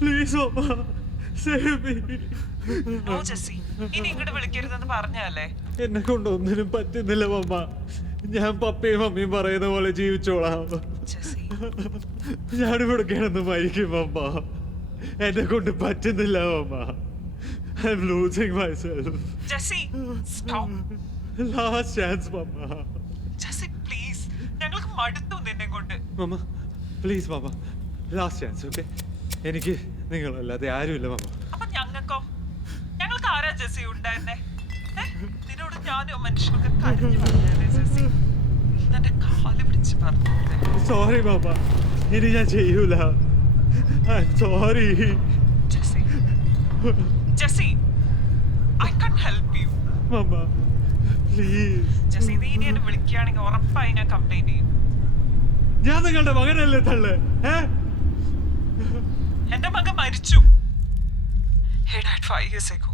Please mamma, save me. No Jessie, ഇനി ഇങ്ങോട്ട് വിളിക്കരുതെന്ന് പറഞ്ഞല്ലേ. എന്നെ കൊണ്ട് ഒന്നിനും പറ്റുന്നില്ല മമ്മ. ഞാൻ പപ്പയും മമ്മിയും പറയുന്ന പോലെ ജീവിച്ചോളാം. ജെസ്സി, ഞാനിവിടെ കിടന്ന് മരിക്കും മമ്മ. എന്നെ കൊണ്ട് പറ്റുന്നില്ല mamma. I'm losing myself. Jessie, stop. Last chance mamma. Jessie please, ഞങ്ങൾക്ക് മടുത്തു നിന്നെ കൊണ്ട്. Mamma please mamma, last chance okay. എനിക്ക് നിങ്ങളല്ലാതെ ആരുമില്ല മമ്മ. അപ്പൊ ഞങ്ങൾക്കോ? ഞങ്ങൾക്ക് ആരാ ജെസ്സി ഉണ്ടായിരുന്നേ? നിന്നോട് ഞാനും മനുഷ്യനൊക്കെ കരഞ്ഞു പറഞ്ഞേ ജെസ്സി. നിന്റെ കാല് പിടിച്ച് പറഞ്ഞേ. സോറി മമ്മ, ഇനി ഞാൻ ചെയ്യൂല. Sorry Jessie, Jessie, I can't help you. Mamma please. Jessie, നീ ഇനി എന്നെ വിളിക്കുകയാണെങ്കിൽ ഉറപ്പായി ഞാൻ കംപ്ലൈന്റ് ചെയ്യും. ഞാൻ നിങ്ങളുടെ മകനല്ലേ തള്ളേ? എന്റെ മകൻ മരിച്ചു. He died 5 years ago.